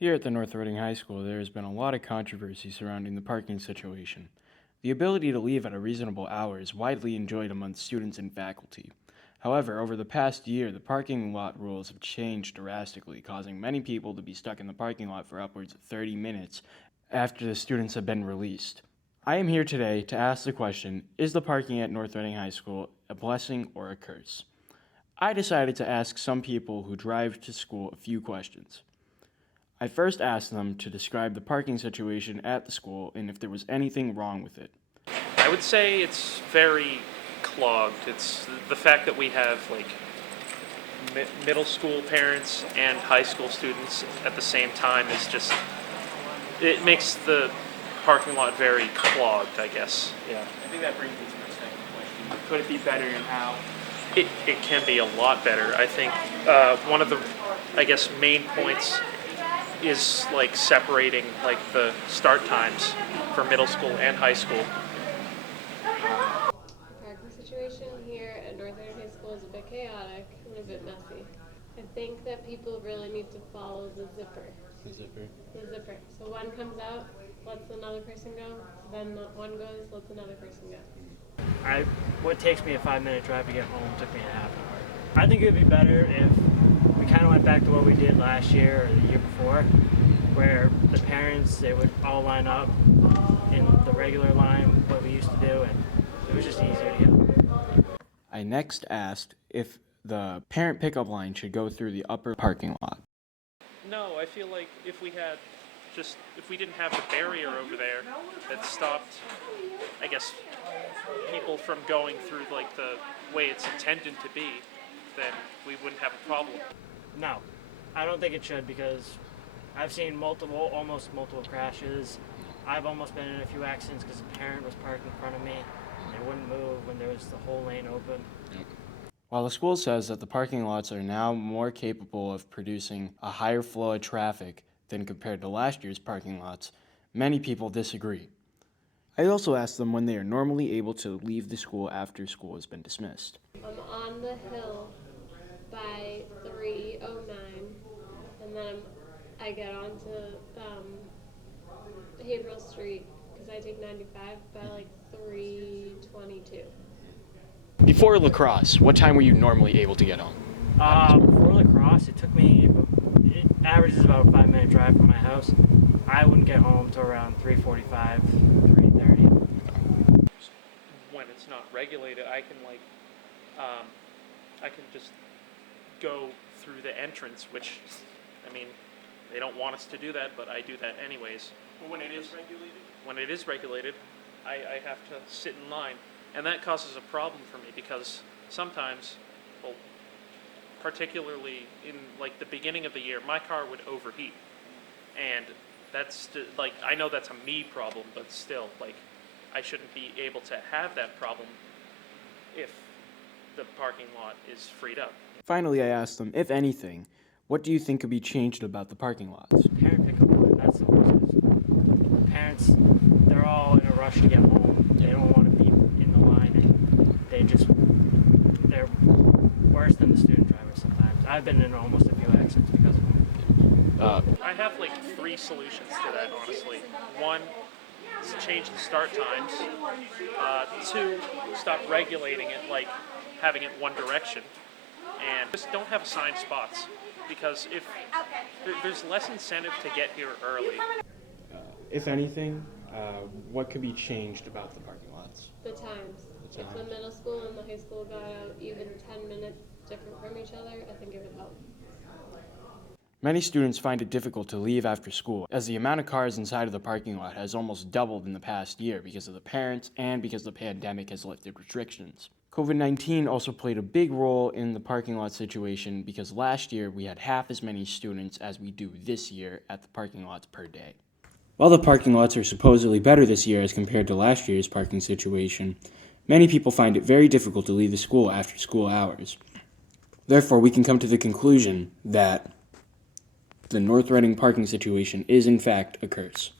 Here at the North Reading High School, there has been a lot of controversy surrounding the parking situation. The ability to leave at a reasonable hour is widely enjoyed among students and faculty. However, over the past year, the parking lot rules have changed drastically, causing many people to be stuck in the parking lot for upwards of 30 minutes after the students have been released. I am here today to ask the question, is the parking at North Reading High School a blessing or a curse? I decided to ask some people who drive to school a few questions. I first asked them to describe the parking situation at the school and if there was anything wrong with it. I would say it's very clogged. It's the fact that we have like middle school parents and high school students at the same time is just, it makes the parking lot very clogged, I guess. Yeah. I think that brings me to my second question. Could it be better and how? It can be a lot better. I think one of the, I guess, main points is like separating like the start times for middle school and high school. The parking situation here at North Reading High School is a bit chaotic and a bit messy. I think that people really need to follow the zipper. The zipper? The zipper. So one comes out, lets another person go, then one goes, lets another person go. What takes me a 5-minute drive to get home took me a half an hour. I think it would be better if we kind of went back to what we did last year or the year before, where the parents, they would all line up in the regular line, what we used to do, and it was just easier to get home. I next asked if the parent pickup line should go through the upper parking lot. No, I feel like if we didn't have the barrier over there that stopped, I guess, people from going through like the way it's intended to be, then we wouldn't have a problem. No, I don't think it should, because I've seen almost multiple crashes. I've almost been in a few accidents because a parent was parked in front of me and they wouldn't move when there was the whole lane open. While the school says that the parking lots are now more capable of producing a higher flow of traffic than compared to last year's parking lots, many people disagree. I also asked them when they are normally able to leave the school after school has been dismissed. I'm on the hill by 3:09, and then I get onto Haverhill Street because I take 95 by like 3:22. Before lacrosse, what time were you normally able to get home? Before lacrosse, it averages about a 5-minute drive from my house. I wouldn't get home till around 3:45, 3:30. When it's not regulated, I can just go through the entrance, which, I mean, they don't want us to do that, but I do that anyways. Well, when it is regulated? When it is regulated, I have to sit in line, and that causes a problem for me because sometimes, well, particularly in like the beginning of the year, my car would overheat, and that's like, I know that's a me problem, but still, like, I shouldn't be able to have that problem if the parking lot is freed up. Finally, I asked them, if anything, what do you think could be changed about the parking lots? Parent pickup line, that's the worst. Parents, they're all in a rush to get home. They don't want to be in the line, and they're worse than the student drivers sometimes. I've been in almost a few accidents because of them. I have like 3 solutions to that, honestly. One, is change the start times. 2, stop regulating it, like having it one direction. And just don't have assigned spots, because if there's less incentive to get here early. If anything, what could be changed about the parking lots? The times. If the middle school and the high school got out even 10 minutes different from each other, I think it would help. Many students find it difficult to leave after school, as the amount of cars inside of the parking lot has almost doubled in the past year because of the parents and because the pandemic has lifted restrictions. COVID-19 also played a big role in the parking lot situation because last year we had half as many students as we do this year at the parking lots per day. While the parking lots are supposedly better this year as compared to last year's parking situation, many people find it very difficult to leave the school after school hours. Therefore, we can come to the conclusion that the North Reading parking situation is in fact a curse.